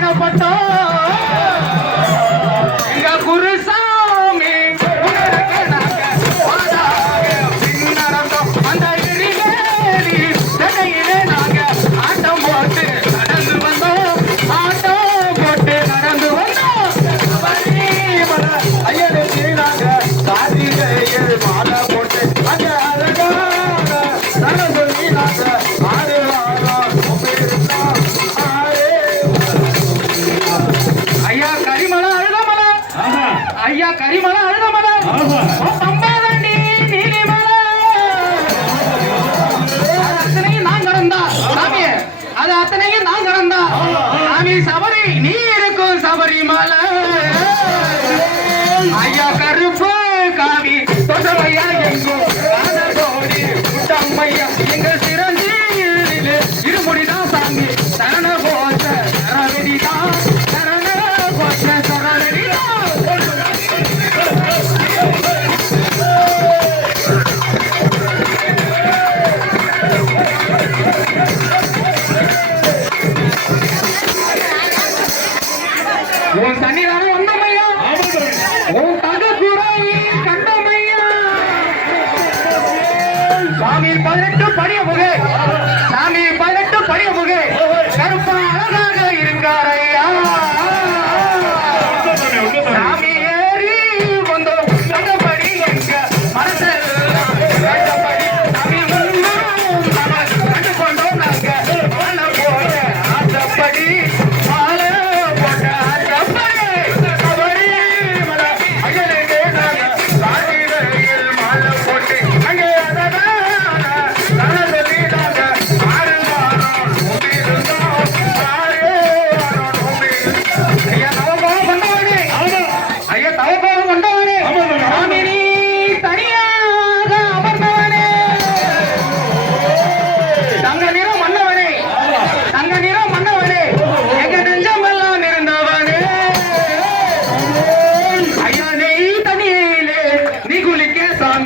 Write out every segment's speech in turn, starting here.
pero por pues todo. கனக கரிமல அழுதமலை. தம்பாதண்டி அத்தனையும் நான் கடந்தா. அது அத்தனையும் நான் கடந்தா. சாமி சபரி நீ இருக்கும் சபரிமலை. ஐயா கருப்பு உன் தண்ணிதான வந்தமையா உன் தகப்புறாய் கண்டமையா சாமி பதினெட்டு படிய முகே சாமி பதினெட்டு படிய முகே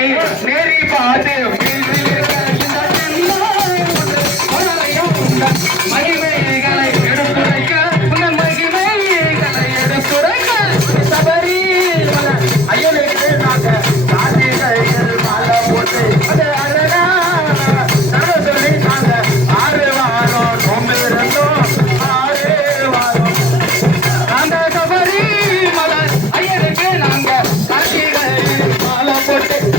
பண்ணி நேரி பார்த்து மகிமைகளை எடுத்துரைக்க உன் மகிமைகளை எடுத்துரைக்க போட்டு அது அழகா நாங்க சொல்லி நாங்க ஆறு வாரம் நோம்பு இருந்தோம் ஆறு வாரம் அந்த சபரி மலை ஐயனுக்கு நாங்க போட்டு